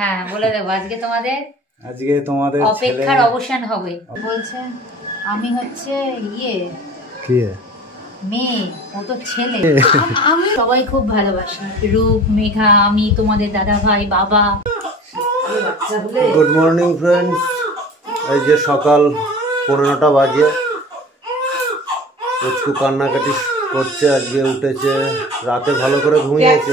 হ্যাঁ বলে দেবো আজকে তোমাদের অপেক্ষার অবসান হবে। বলছে আমি হচ্ছে মেয়ে, ও তো ছেলে। আমি সবাই খুব ভালোবাসি, রূপ, মেঘা, আমি তোমাদের দাদা ভাই, বাবা। গুড মর্নিং ফ্রেন্ডস, এই যে সকাল 15টা বাজে। পুচকু কান্নাকাটি করছে, আজকে উঠেছে, রাতে ভালো করে ঘুমিয়েছে।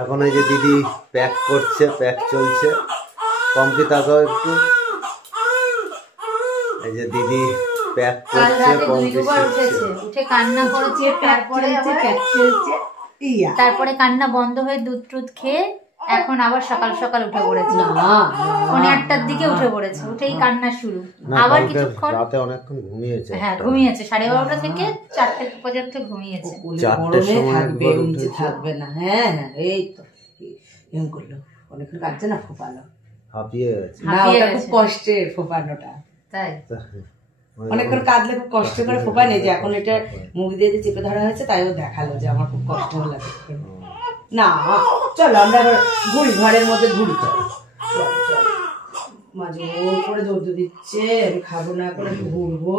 এখন এই যে দিদি প্যাক করছে, প্যাক চলছে। পম্পি তাকাও একটু, এই যে দিদি প্যাক করছে, উঠে কান্না করেছে, তারপরে কান্না বন্ধ হয়ে দুধ টুধ খেয়ে এখন আবার সকাল সকাল উঠে পড়েছে। 8টার দিকে উঠে পড়েছে, উঠেই কান্না শুরু। আবার কিছুক্ষণ রাতে অনেকক্ষণ ঘুমিয়েছে। হ্যাঁ ঘুমিয়েছে, 12:30টা থেকে 4টে পর্যন্ত ঘুমিয়েছে। 4টের সময় থাকবে না। হ্যাঁ এই তো এরকম করলো, অনেকক্ষণ কাটছে না, ফোপালো, হাঁপিয়ে গেছে। না ওটা খুব কষ্টের ফোপানোটা, তাই অনেকক্ষণ কাঁদলে খুব কষ্ট করে ফোপায় নেই। যে এখন এটা মুখ দিয়ে যে চেপে ধরা হয়েছে, তাই ও দেখালো যে আমার খুব কষ্ট হলো। না চলো আমরা এবার ঘুরি, ঘরের মধ্যে ঘুরি। মাঝে ওর করে জোর দিচ্ছে, আমি খাবো না, করে ঘুরবো।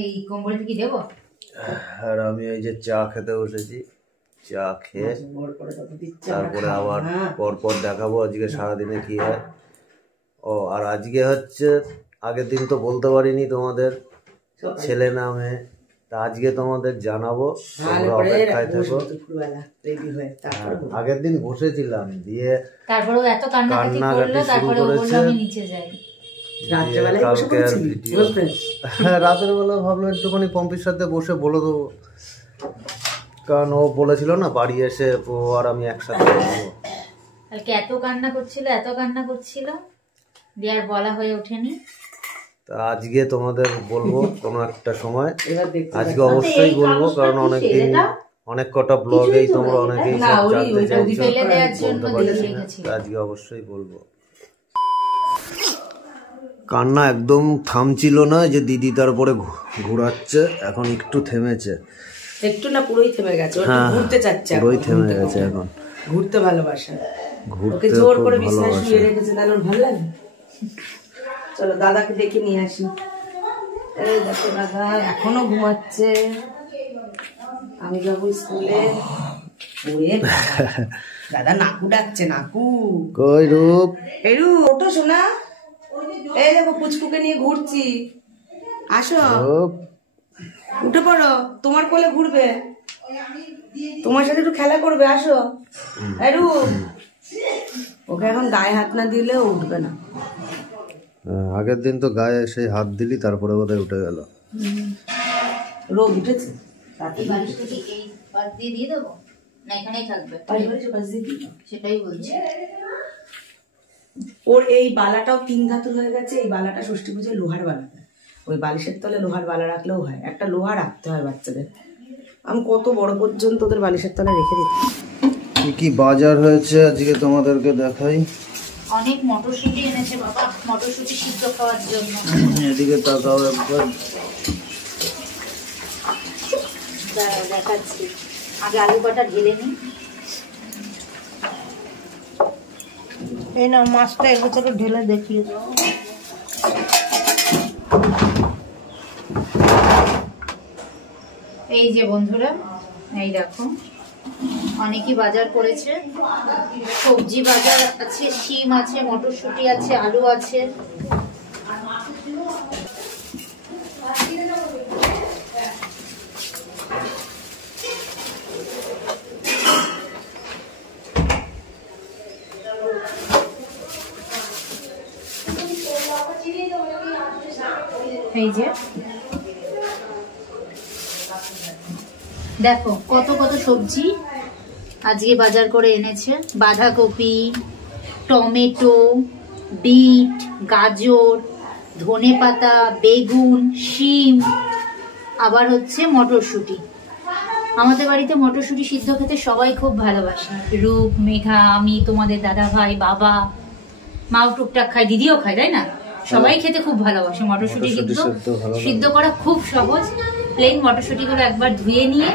এই কম্বলটা কি দেবো? আর আমি এই যে চা খেতে বসেছি, চা খেয়ে তারপরে আবার পরপর দেখাবো আজকে সারাদিনে কি হয়। ও আর আজকে হচ্ছে, আগের দিন তো বলতে পারিনি তোমাদের ছেলে নামে, তা আজকে তোমাদের জানাবো, তোমরা অপেক্ষায় থাকো। আগের দিন বসেছিলাম, দিয়ে তারপরে এত কান্নাকাটি করলো, তারপরে ও বলল আমি নিচে যাই। কালকে আর ভিডিও, হ্যাঁ রাতের বেলা ভাবলাম একটুখানি পম্পির সাথে বসে বলে দেবো, কারণ ও বলেছিল না বাড়ি এসে ও আর আমি একসাথে বলবো। কালকে এত কান্না করছিল, দিয়ে আর বলা হয়ে ওঠেনি। তা আজকে তোমাদের বলবো কোনো একটা সময়, আজকে অবশ্যই বলবো, কারণ অনেকদিন অনেক কটা ব্লগেই তোমরা অনেকেই জানতে চাইছো, আজকে অবশ্যই বলবো। কান্না একদম থামছিল না, যে দিদি তারপরে ঘোরাচ্ছে, এখন একটু থেমেছে, একটু না পুরোই থেমে গেছে। ঘুরতে চাচ্ছে, পুরোই থেমে গেছে, এখন ঘুরতে ভালোবাসে। ওকে জোর করে বিছানায় শুয়ে রেখেছে, তাহলে ওর ভালো লাগে। চলো দাদাকে ডেকে নিয়ে আসি। এই দেখো দাদা এখনো ঘুমাচ্ছে, আমি যাবো স্কুলে। দাদা নাকু ডাকছে, নাকু কই রূপ, এই রূপ ওঠো শোনা। এই দেখো পুচকুকে নিয়ে ঘুরছি, আসো উঠে পড়ো, তোমার কোলে ঘুরবে, তোমার সাথে একটু খেলা করবে, আসো। এই রূপ, ওকে এখন গায়ে হাত না দিলে উঠবে না। আগের দিন তো গায়ে সেই হাত দিলি, তারপরে বোধহয় উঠে গেল। রোগ উঠেছে, সেটাই বলছি। ওর এই বালাটাও 3 ধাতুর হয়ে গেছে। এই বালাটা ষষ্ঠী পুজোয় লোহার বালাটা, ওই বালিশের তলে লোহার বালা রাখলেও হয়, একটা লোহা রাখতে হয় বাচ্চাদের। আমি কত বড় পর্যন্ত ওদের বালিশের তলে রেখে দিচ্ছি। কি কি বাজার হয়েছে আজকে তোমাদেরকে দেখাই। অনেক মটরশুঁটি এনেছে বাবা, মটরশুঁটি সিদ্ধ খাওয়ার জন্য। এদিকে তাকাও একবার, দেখাচ্ছি। আগে আলু কটা ঢেলে নি। এই না মাছটা এর ভিতরে ঢেলে দেখিয়ে দাও। এই যে বন্ধুরা, এই দেখো অনেকই বাজার করেছে। সবজি বাজার আছে, শিম আছে, মটরশুঁটি আছে, আলু আছে। এই যে দেখো কত কত সবজি আজকে বাজার করে এনেছে। বাঁধাকপি, টমেটো, বিট, গাজর, ধনেপাতা, বেগুন, শিম, আবার হচ্ছে মটরশুঁটি। আমাদের বাড়িতে মটরশুঁটি সিদ্ধ খেতে সবাই খুব ভালোবাসে, রূপ, মেঘা, আমি তোমাদের দাদা ভাই, বাবা, মাও টুকটাক খায়, দিদিও খায়, তাই না? সবাই খেতে খুব ভালোবাসে মটরশুঁটি সিদ্ধ। সিদ্ধ করা খুব সহজ। প্লেন মটরশুঁটিগুলো একবার ধুয়ে নিয়ে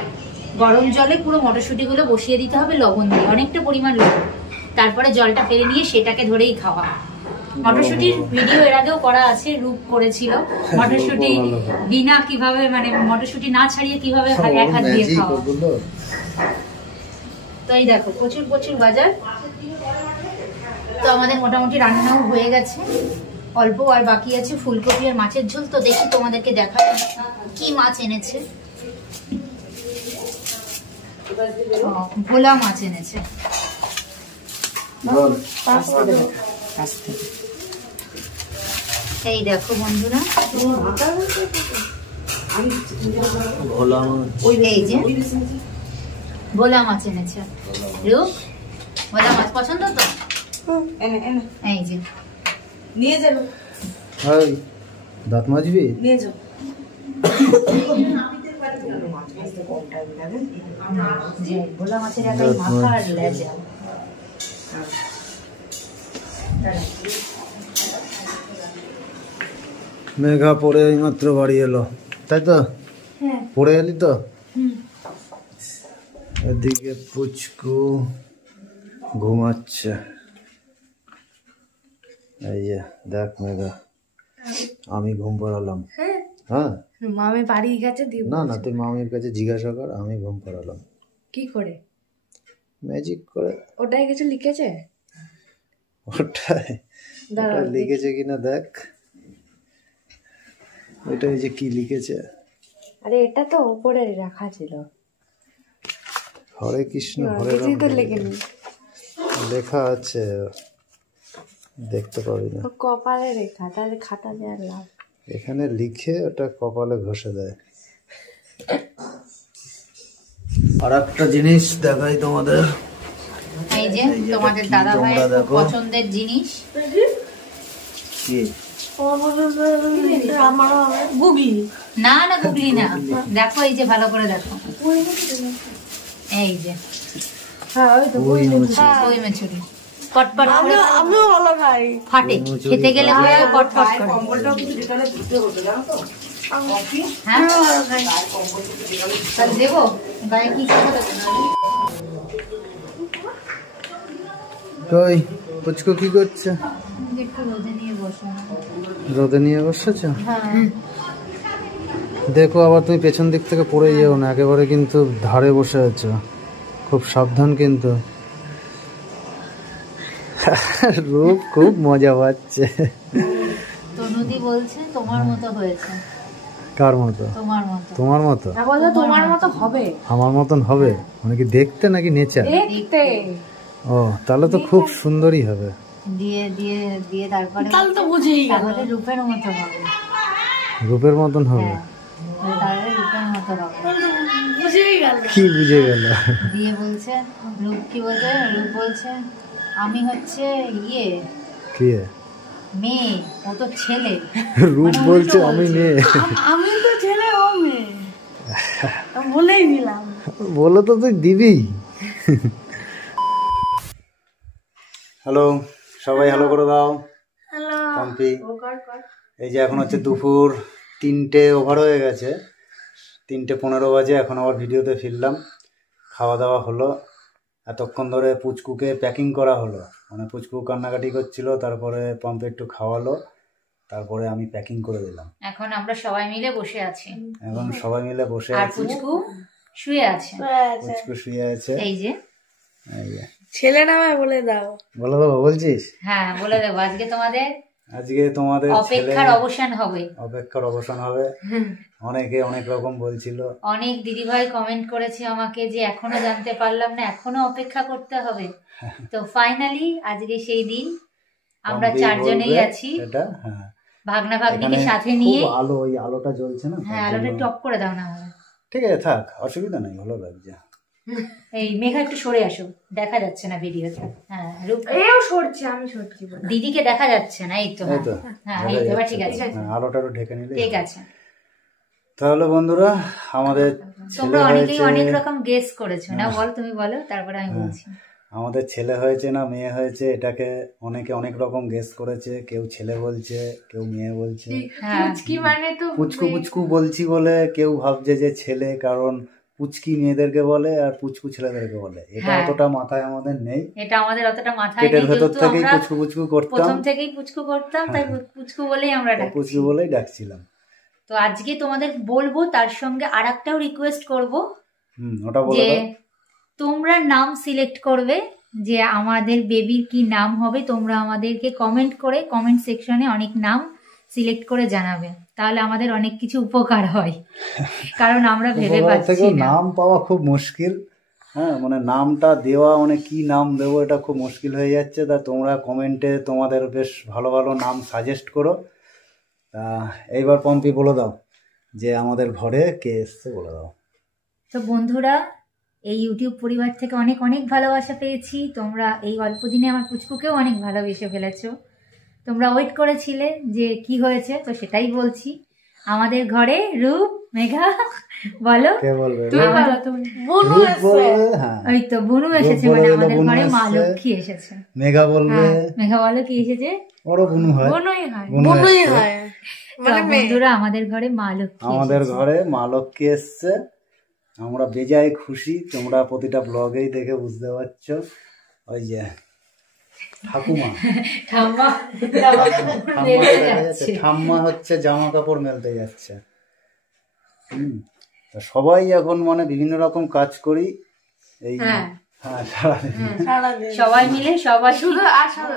গরম জলে পুরো মটরশুঁটিগুলো বসিয়ে দিতে হবে লবণ দিয়ে, অনেকটা পরিমাণ লবণ। তারপরে জলটা ফেলে নিয়ে সেটাকে ধরেই খাওয়া। মটরশুঁটির ভিডিও এর আগেও করা আছে, রূপ করেছিল মটরশুঁটি বিনা কিভাবে, মানে মটরশুঁটি না ছাড়িয়ে কিভাবে এক হাত দিয়ে খাওয়া। তো এই দেখো প্রচুর প্রচুর বাজার। তো আমাদের মোটামুটি রান্নাও হয়ে গেছে, অল্প আর বাকি আছে ফুলকপি আর মাছের ঝোল। তো দেখি তোমাদেরকে দেখাবো কি মাছ এনেছে। ভোলা মাছ এনেছে। এই দেখো বন্ধুরা, এই যে ভোলা মাছ এনেছে। রূপ ভোলা মাছ পছন্দ তো? এই যে নিয়ে যাবো, দাঁত মাজবি, নিয়ে যাও। ভোলা মাছের একটা মাথা আর লেজা। মেঘা পড়ে মাত্র বাড়ি এলো, তাই তো? পড়ে এলি তো? এদিকে পুচকু ঘুমাচ্ছে। এই যে দেখ মেঘা, আমি ঘুম পাড়ালাম। হ্যাঁ, মামি বাড়ি গেছে। না না, তুই মামির কাছে জিজ্ঞাসা কর, আমি ঘুম পাড়ালাম। কি করে? ম্যাজিক করে। ওটাই কিছু লিখেছে? ওটা লিখেছে কিনা দেখ, ওইটাই যে কি লিখেছে। আরে এটা তো উপরে রাখা ছিল, হরে কৃষ্ণ হরে রাম লেখা আছে, দেখতে পাবি না। কপালে রেখা, তাহলে খাতা দেওয়ার লাভ। এখানে লিখে ওটা কপালে ঘষে দেয়। আর একটা জিনিস দেখাই তোমাদের, এই যে তোমাদের দাদা ভাইয়ের পছন্দের জিনিস। কি? গুগলি? না না গুগলি না, দেখো এই যে ভালো করে দেখো, এই যে ওই মেছুরি পটপট করে আমিও ভালো খাই, ফাটে, খেতে গেলে পটপট করে। কম্বলটাও কিছু ডিটালে ধুতে হতো, জানো তো? হ্যাঁ তাহলে দেবো গায়ে কি কই পুচকু কি করছে? একটু রোদে নিয়ে বসো। রোদে নিয়ে বসেছ? হ্যাঁ দেখো আবার তুমি পেছন দিক থেকে পড়ে যেও না, একেবারে কিন্তু ধারে বসে আছো, খুব সাবধান কিন্তু। রূপ খুব মজা পাচ্ছে। তনুদি বলছে তোমার মতো হয়েছে। কার মতো? তোমার মতো। তোমার মতো? বললো তোমার মতো হবে। আমার মতন হবে মানে কি দেখতে নাকি নেচার? দেখতে। ও তাহলে তো খুব সুন্দরই হবে। দিয়ে দিয়ে দিয়ে তারপরে তাহলে তো বুঝেই গেল, তাহলে রূপের মতো হবে। রূপের মতন হবে? হ্যাঁ তাহলে রূপের মতো হবে। বুঝেই গেল। কি বুঝে গেল? দিয়ে বলছে রূপ, কি বলছে রূপ, বলছে আমি হচ্ছে ইয়ে কি মেয়ে, ও তো ছেলে। রূপ বলছে আমি মেয়ে। আমি তো ছেলে, ও মেয়ে, বলেই দিলাম। বলো তো তুই দিবি। হ্যালো সবাই, হ্যালো করে দাও। হ্যালো পম্পি, এই যে এখন হচ্ছে দুপুর 3টে ওভার হয়ে গেছে, 3:15 বাজে। এখন আবার ভিডিওতে ফিরলাম, খাওয়া দাওয়া হলো। এতক্ষণ ধরে পুচকুকে প্যাকিং করা হলো, মানে পুচকু কান্নাকাটি করছিল, তারপরে পম্পে একটু খাওয়ালো, তারপরে আমি প্যাকিং করে দিলাম। এখন আমরা সবাই মিলে বসে আছি, এখন সবাই মিলে বসে আর আছি। পুচকু শুয়ে আছে। পুচকু শুয়ে আছে। এই যে ছেলে নামে বলে দাও। বলে দেবো বলছিস? হ্যাঁ বলে দেবো, আজকে তোমাদের অপেক্ষার অবসান হবে। অপেক্ষার অবসান হবে। অনেকে অনেক রকম বলছিল, অনেক দিদিভাই কমেন্ট করেছে আমাকে যে এখনো জানতে পারলাম না, এখনো অপেক্ষা করতে হবে। তো ফাইনালি আজকে সেই দিন, আমরা 4 জনেই আছি। এটা হ্যাঁ, ভাগনা ভাগ্নিকে সাথে নিয়ে। আলো, ওই আলোটা জ্বলছে না? হ্যাঁ আলোটা একটু অফ করে দাও না। ঠিক আছে থাক, অসুবিধা নেই, ভালো লাগছে। এই মেঘা একটু সরে আসো, দেখা যাচ্ছে না ভিডিওতে। হ্যাঁ রূপ এও সরছে, আমি সরছি, দিদিকে দেখা যাচ্ছে না। এই তো হ্যাঁ এই তো ঠিক আছে, আলোটা একটু ঢেকে নিলে ঠিক আছে। তাহলে বন্ধুরা আমাদের তোমরা অনেকেই অনেক রকম গেস করেছো না, বল তুমি বলো, তারপরে আমি বলছি। আমাদের ছেলে হয়েছে না মেয়ে হয়েছে, এটাকে অনেকে অনেক রকম গেস করেছে। কেউ ছেলে বলছে, কেউ মেয়ে বলছে। পুচকি মানে তো পুচকু পুচকু বলছি বলে কেউ ভাবছে যে ছেলে, কারণ পুচকি মেয়েদেরকে বলে আর পুচকু ছেলেদেরকে বলে, এটা অতটা মাথায় আমাদের নেই। এটা আমাদের অতটা মাথায় পেটের নেই, ভেতর যেহেতু থেকেই আমরা পুচকু পুচকু করতাম, প্রথম থেকেই পুচকু করতাম, তাই পুচকু বলেই আমরা ডাকি, পুচকু বলেই ডাকছিলাম। তো আজকে তোমাদের বলবো, তার সঙ্গে আরেকটাও রিকোয়েস্ট করব ওটা বলে যে দাও। তোমরা নাম সিলেক্ট করবে, যে আমাদের বেবির কি নাম হবে। তোমরা আমাদেরকে কমেন্ট করে, কমেন্ট সেকশনে অনেক নাম সিলেক্ট করে জানাবে, তাহলে আমাদের অনেক কিছু উপকার হয়, কারণ আমরা ভেবে পাচ্ছি না। নাম পাওয়া খুব মুশকিল, হ্যাঁ, মানে নামটা দেওয়া, মানে কি নাম দেবো এটা খুব মুশকিল হয়ে যাচ্ছে। তা তোমরা কমেন্টে তোমাদের বেশ ভালো ভালো নাম সাজেস্ট করো। তা এইবার পম্পি বলে দাও যে আমাদের ঘরে কে এসছে, বলে দাও। তো বন্ধুরা, এই ইউটিউব পরিবার থেকে অনেক অনেক ভালোবাসা পেয়েছি। তোমরা এই অল্প দিনে আমার পুচকুকেও অনেক ভালোবেসে ফেলেছো। তোমরা ওয়েট করেছিলে যে কি হয়েছে, তো সেটাই বলছি। আমাদের ঘরে রূপ, মেঘা, বলো কে বলবে? বুনু এসেছে। হ্যাঁ, ওই তো বুনু এসেছে, মানে আমাদের ঘরে মা লক্ষ্মী এসেছে। মেঘা বলবে। মেঘা বলো কি এসেছে? ওরও বুনু হয়, বুনুই হয়। তো বন্ধুরা, আমাদের ঘরে মা লক্ষ্মী, আমাদের ঘরে মা লক্ষ্মী এসছে। আমরা বেজায় খুশি, তোমরা প্রতিটা ব্লগেই দেখে বুঝতে পারছো। ওই যে ঠাকুমা, ঠাম্মা হচ্ছে জামা কাপড় মেলতে যাচ্ছে। তা সবাই এখন মানে বিভিন্ন রকম কাজ করি এই, সবাই মিলে, সবাই শুধু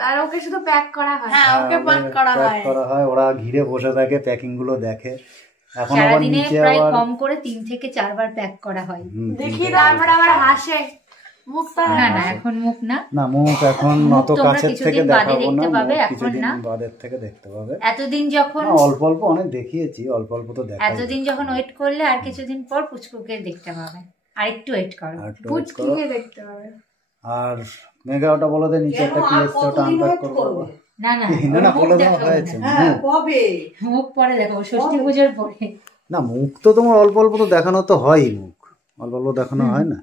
আর ওকে শুধু প্যাক করা হয়। হ্যাঁ, ওকে প্যাক করা হয়। ওরা ঘিরে বসে থাকে, প্যাকিং গুলো দেখে। এখন আবার সারাদিনে নিচে প্রায় আবার কম করে 3 থেকে 4 বার প্যাক করা হয়। দেখি তারপর আবার হাসে। না না, এখন মুখ না, না মুখ এখন অত কাছের থেকে দেখাবো না, কিছুদিন বাদের থেকে দেখতে পাবে। এতদিন যখন অল্প অল্প অনেক দেখিয়েছি, অল্প অল্প তো দেখা, এতদিন যখন ওয়েট করলে, আর কিছুদিন পর পুচকুকে দেখতে পাবে। আর একটু ওয়েট করো, পুচকিকে দেখতে পাবে। আর মেঘা ওটা বলে দে, নিচে একটা কি এসছে, ওটা আনপ্যাক করবো। না না না বলে দেওয়া হয়েছে, মুখ পরে দেখাবো, ষষ্ঠী পুজোর পরে। না মুখ তো তোমার অল্প অল্প তো দেখানো তো হয়, মুখ অল্প অল্প দেখানো হয় না।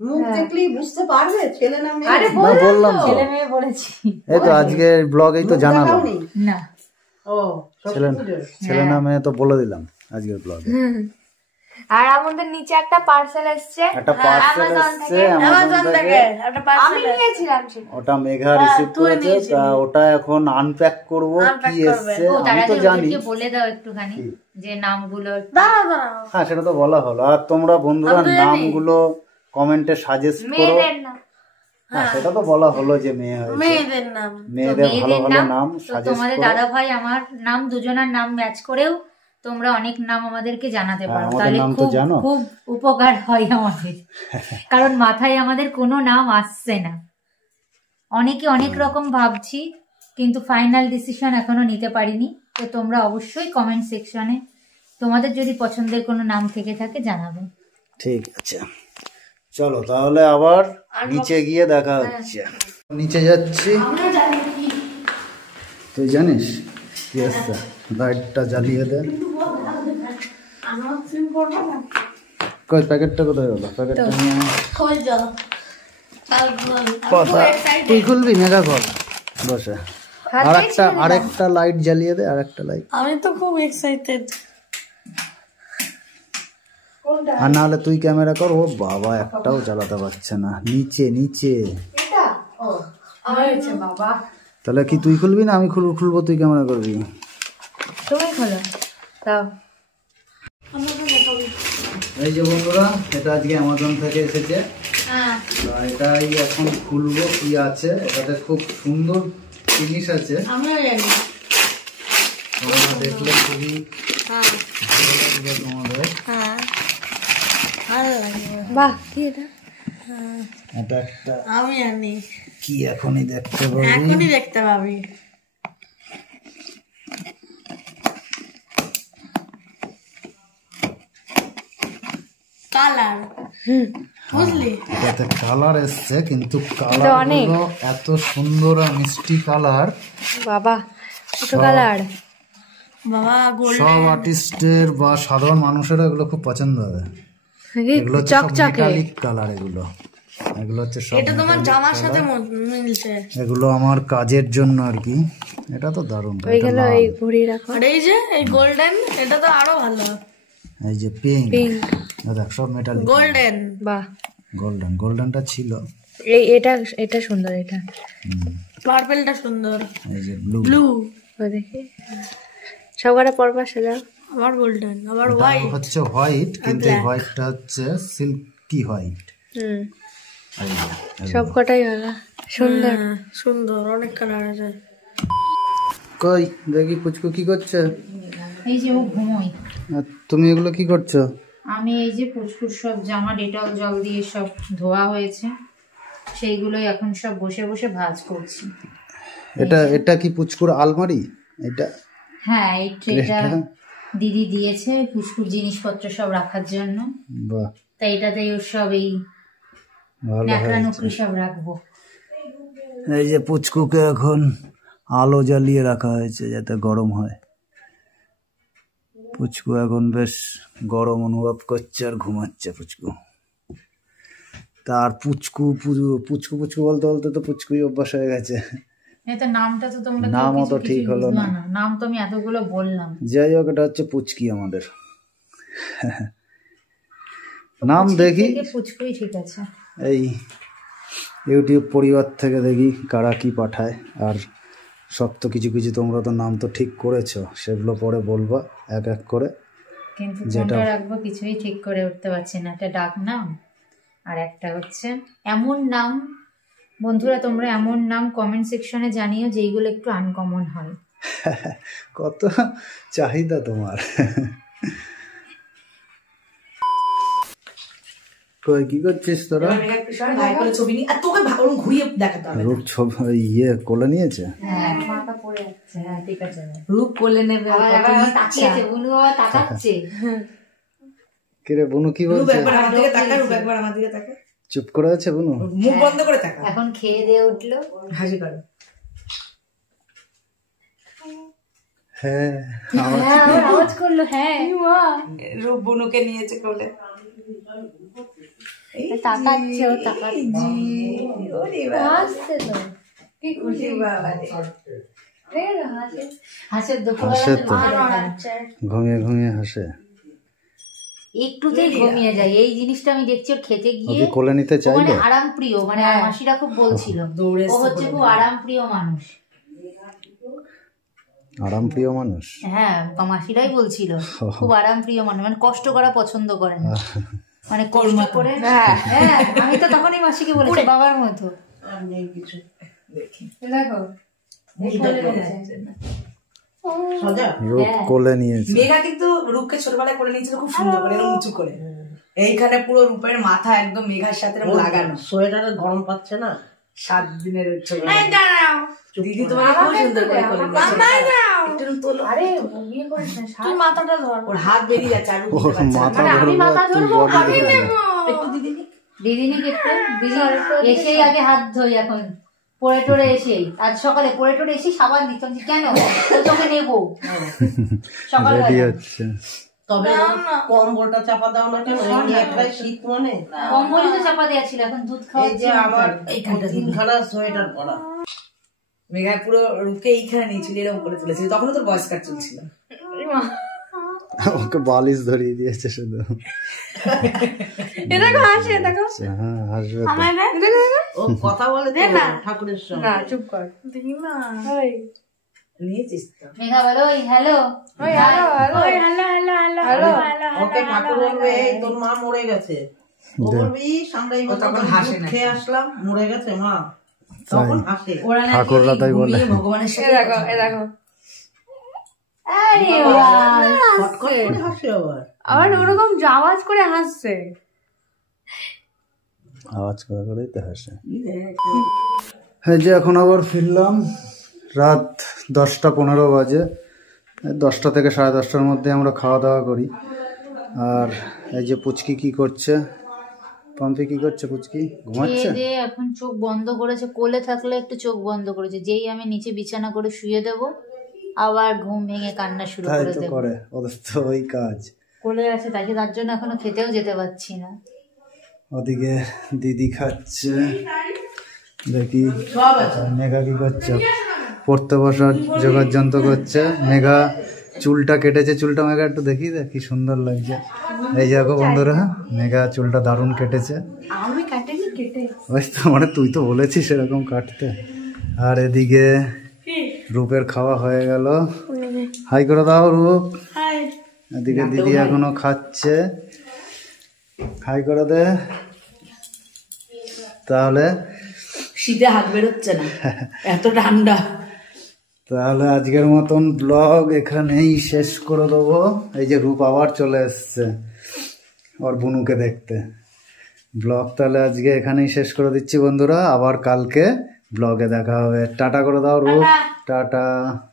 মুখ দেখলেই বুঝতে পারবে ছেলে না মেয়ে। আরে বললাম তো, ছেলে মেয়ে বলেছি। এই তো আজকে ব্লগেই তো জানালাম। না, ছেলে না মেয়ে তো বলে দিলাম আজকের ব্লগে। আর আমাদের নিচে একটা পার্সেল এসেছে, একটা পার্সেল এসেছে অ্যামাজন থেকে, আমি নিয়েছিলাম সেটা। ওটা মেঘা রিসিভ করেছে। তা ওটা এখন আনপ্যাক করব, কি এসেছে আমি তো জানি। বলে দাও একটুখানি যে নামগুলো। হ্যাঁ, সেটা তো বলা হলো। আর তোমরা বন্ধুরা নামগুলো কমেন্টে সাজেস্ট করো। হ্যাঁ, সেটা তো বলা হলো যে মেয়ে হয়েছে, মেয়েদের নাম, মেয়েদের ভালো ভালো নাম সাজেস্ট তোমাদের করো। দাদা ভাই আমার নাম, দুজনের নাম ম্যাচ করেও তোমরা অনেক নাম আমাদেরকে জানাতে পারো, তাহলে খুব খুব উপকার হয় আমাদের। কারণ মাথায় আমাদের কোনো নাম আসছে না, অনেকে অনেক রকম ভাবছি, কিন্তু ফাইনাল ডিসিশন এখনো নিতে পারিনি। তো তোমরা অবশ্যই কমেন্ট সেকশনে তোমাদের যদি পছন্দের কোনো নাম থেকে থাকে জানাবে। ঠিক আছে, চলো তাহলে আবার নিচে গিয়ে দেখা হচ্ছে। নিচে যাচ্ছি, তুই জানিস কি আসছে? লাইটটা জ্বালিয়ে দে। কই প্যাকেটটা কোথায় গেল? প্যাকেটটা নিয়ে তুই খুলবি, মেঘা কর বসে। আরেকটা লাইট জ্বালিয়ে দে, আরেকটা লাইট। আমি তো খুব এক্সাইটেড। আর না হলে তুই ক্যামেরা কর। ও বাবা, একটাও চালাতে পারছে না। নিচে নিচে বাবা, তাহলে কি তুই খুলবি না আমি খুলবো? তুই ক্যামেরা করবি? তুমি খোলো তাও। এই যে বন্ধুরা, এটা আজকে অ্যামাজন থেকে এসেছে। এটাই এখন খুলবো, কি আছে এটাতে। খুব সুন্দর জিনিস আছে, তোমরা দেখলে খুবই ভালো লাগবে তোমাদের। বাহ, কি এটা? এটা একটা আমি জানি কি, এখনই দেখতে পাবি, এখনই দেখতে পাবি। কালার, বুঝলি? এটাতে কালার এসছে, কিন্তু কালারগুলো এত সুন্দর আর মিষ্টি কালার। বাবা, কত কালার! বাবা, সব আর্টিস্টের বা সাধারণ মানুষেরা এগুলো খুব পছন্দ হবে। এগুলো হচ্ছে মেটালিক কালার, এগুলো হচ্ছে সব। এটা তোমার জামার সাথে মিলছে। এগুলো আমার কাজের জন্য আর কি। এটা তো দারুণ। এই ঘড়ি রাখো। আর এই যে এই গোল্ডেন, এটা তো আরো ভালো। এই যে পিঙ্ক, পিঙ্ক, দেখ সব মেটাল, গোল্ডেন। বাহ, গোল্ডেনটা ছিল। এটা সুন্দর, এটা পার্পেলটা সুন্দর। এই যে ব্লু, ব্লু ও দেখি সব কটা পরপর সাজাও। আবার গোল্ডেন, আবার এটা হোয়াইট। হচ্ছে হোয়াইট, কিন্তু এই হোয়াইটটা হচ্ছে সিল্কি হোয়াইট। সব কটাই ভালো, সুন্দর। সুন্দর, অনেক কালার আছে। কই দেখি পুচকু কি করছে? এই যে ও ঘুমোই। আর তুমি এগুলো কি করছো? আমি এই যে পুচকুর সব জামা ডেটল জল দিয়ে সব ধোয়া হয়েছে, সেইগুলোই এখন সব বসে বসে ভাঁজ করছি। এটা কি পুচকুর আলমারি? এটা হ্যাঁ, এই ট্রেটা দিদি দিয়েছে পুচকুর জিনিসপত্র সব রাখার জন্য। বাহ, তাই এটাতেই ওর সব এই ভালো ন্যাকড়া হয়েছে। নুকরি সব রাখবো। এই যে পুচকুকে এখন আলো জ্বালিয়ে রাখা হয়েছে যাতে গরম হয়। পুচকু এখন বেশ গরম অনুভব করছে আর ঘুমাচ্ছে পুচকু। তার পুচকু বলতে বলতে তো পুচকুই অভ্যাস হয়ে গেছে। এটা নামটা তো তোমরা কেউ নামও তো কিছু ঠিক হলো বুঝবা না। নাম তো আমি এতগুলো বললাম। যাই হোক, এটা হচ্ছে পুচকি আমাদের। নাম দেখি থেকে পুচকুই ঠিক আছে। এই ইউটিউব পরিবার থেকে দেখি কারা কি পাঠায়। আর সব তো কিছু কিছু তোমরা তো নাম তো ঠিক করেছো, সেগুলো পরে বলবা এক এক করে। কিন্তু যেটা- কোনটা রাখবো কিছুই ঠিক করে উঠতে পারছি না। একটা ডাক নাম আর একটা হচ্ছে এমন নাম। বন্ধুরা, তোমরা এমন নাম কমেন্ট সেকশনে জানিও যেইগুলো একটু আনকমন হয়। কত চাহিদা তোমার। কই কি করছিস তোরা? ছবি নিয়ে আর তোকে ওরকম ঘুরিয়ে দেখাতে হবে। রূপ ছবি কোলে নিয়েছে। হ্যাঁ, মাথা পড়ে যাচ্ছে। হ্যাঁ, ঠিক আছে। রূপ করলে নেবে। তাকিয়েছে, বুনু বাবা তাকাচ্ছে। কিরে বুনু কি রূপ বলছে? একবার আমার দিকে তাকা, রূপ একবার আমার দিকে তাকা। চুপ করে আছে বুনু? মুখ বন্ধ করে তাকা, এখন খেয়ে দিয়ে উঠলো। হাসি করে। হ্যাঁ, আওয়াজ করলো। হ্যাঁ, রূপ বুনুকে নিয়েছে কোলে। তাকাচ্ছে, ও তাকাচ্ছে। হাসছে তো, কি খুশি বাবা রে। হাসে হাসে তো, ঘুমিয়ে ঘুমিয়ে হাসে। একটুতেই ঘুমিয়ে যায়। এই জিনিসটা আমি দেখছি ওর খেতে গিয়ে। ওকে কোলে নিতে ও মানে চাইলে? আরাম প্রিয়, মানে মাসিরা খুব বলছিল দৌড়ে ও হচ্ছে খুব আরাম প্রিয় মানুষ। আরাম প্রিয় মানুষ। হ্যাঁ, মাসিরাই বলছিল খুব আরাম প্রিয় মানুষ, মানে কষ্ট করা পছন্দ করে না, মানে কষ্ট করে। হ্যাঁ, আমি তো তখনই মাসিকে বলেছি বাবার মতো। দেখো রূপ কোলে নিয়েছে। মেঘা কিন্তু রূপকে ছোটবেলায় করে নিয়েছিল খুব সুন্দর করে, এরকম উঁচু করে। এইখানে পুরো রূপের মাথা একদম মেঘার সাথে লাগানো। সোয়েটারে গরম পাচ্ছে না। 7 দিনের ছোট দিদি তোমাকে খুব সুন্দর করে করে নিয়েছে। একটু তোলো। আরে বিয়ে করিস না, তুই মাথাটা ধর। ওর হাত বেরিয়ে যাচ্ছে আর ও ওর মাথা ধরবো আর তুই বডি দেখাবি। একটু দিদি দিদিনি দেখতে দিদি এসেই আগে হাত ধোই এখন, পরে টোরে এসেই। আজ সকালে পরে টোরে এসে সাবান দিতাম কেন তোকে নেবো সকালে। রেডি হচ্ছে। তবে কম্বলটা চাপা দাও না কেন? এমনি একটাই শীত মানে। কম্বলই তো চাপা দেওয়া ছিল, এখন দুধ খাওয়া। এই যে আমার 3খানা সোয়েটার পরা। মেঘা পুরো রূপকে এইখানে নিয়েছিল, এরকম করে তুলেছিল। তখনও তোর বয়স কাট চলছিল। ওকে বালিশ ধরিয়ে দিয়েছে শুধু। দেখো হাসে, দেখো। হ্যাঁ, হাসবে তো। আমার না, দেখো। ও কথা বলে তো ঠাকুরের সঙ্গে। না, চুপ কর। দেখি না। ওই নিয়েছিস তো? মেঘা বলো ওই হ্যালো। ওই hello hello hello hello hello hello. ওকে ঠাকুর বলবে এই তোর মা মরে গেছে। ও বলবি আমরা এই কথা তখন হাসে না। খেয়ে আসলাম, মরে গেছে মা। তখন হাসে। ওরা নাকি ঠাকুররা তাই বলে। ঘুমিয়ে ভগবানের এ সাথে দেখো, এ দেখো। আরে বাহ, ফটফট করে হাসে আবার। আবার ওরকম আওয়াজ করে হাসছে। আওয়াজ করে করেই তো হাসে। এই যে এখন আবার ফিরলাম, রাত 10টা 15 বাজে। 10টা থেকে 10:30টার মধ্যে আমরা খাওয়া দাওয়া করি। আর এই যে পুচকি কি করছে, পম্পি কি করছে? পুচকি ঘুমাচ্ছে। খেয়ে দিয়ে এখন চোখ বন্ধ করেছে। কোলে থাকলে একটু চোখ বন্ধ করেছে, যেই আমি নিচে বিছানা করে শুয়ে দেব আবার ঘুম ভেঙে কান্না শুরু তাই করে তো দেবো। করে, ওদের তো ওই কাজ। কোলে আছে তাকে, তার জন্য এখনো খেতেও যেতে পারছি না। ওদিকে দিদি খাচ্ছে, দেখি মেঘা কি করছে, পড়তে বসার জোগাড় যন্ত্র করছে। মেঘা চুলটা কেটেছে, চুলটা মেঘা একটু দেখি দে, কি সুন্দর লাগছে। এই দেখো বন্ধুরা, মেঘা চুলটা দারুণ কেটেছে। আমি কাটেনি, কেটে ওই তো মানে তুই তো বলেছিস এরকম কাটতে। আর এদিকে রূপের খাওয়া হয়ে গেল। হাই করে দাও রূপ। এদিকে দিদি এখনো খাচ্ছে, হাই করে দে। তাহলে শীতে হাত বেরোচ্ছে না, এত ঠান্ডা। তাহলে আজকের মতন ব্লগ এখানেই শেষ করে দেবো। এই যে রূপ আবার চলে এসছে ওর বুনুকে দেখতে। ব্লগ তাহলে আজকে এখানেই শেষ করে দিচ্ছি বন্ধুরা, আবার কালকে ব্লগে দেখা হবে। টাটা করে দাও রূপ, টাটা।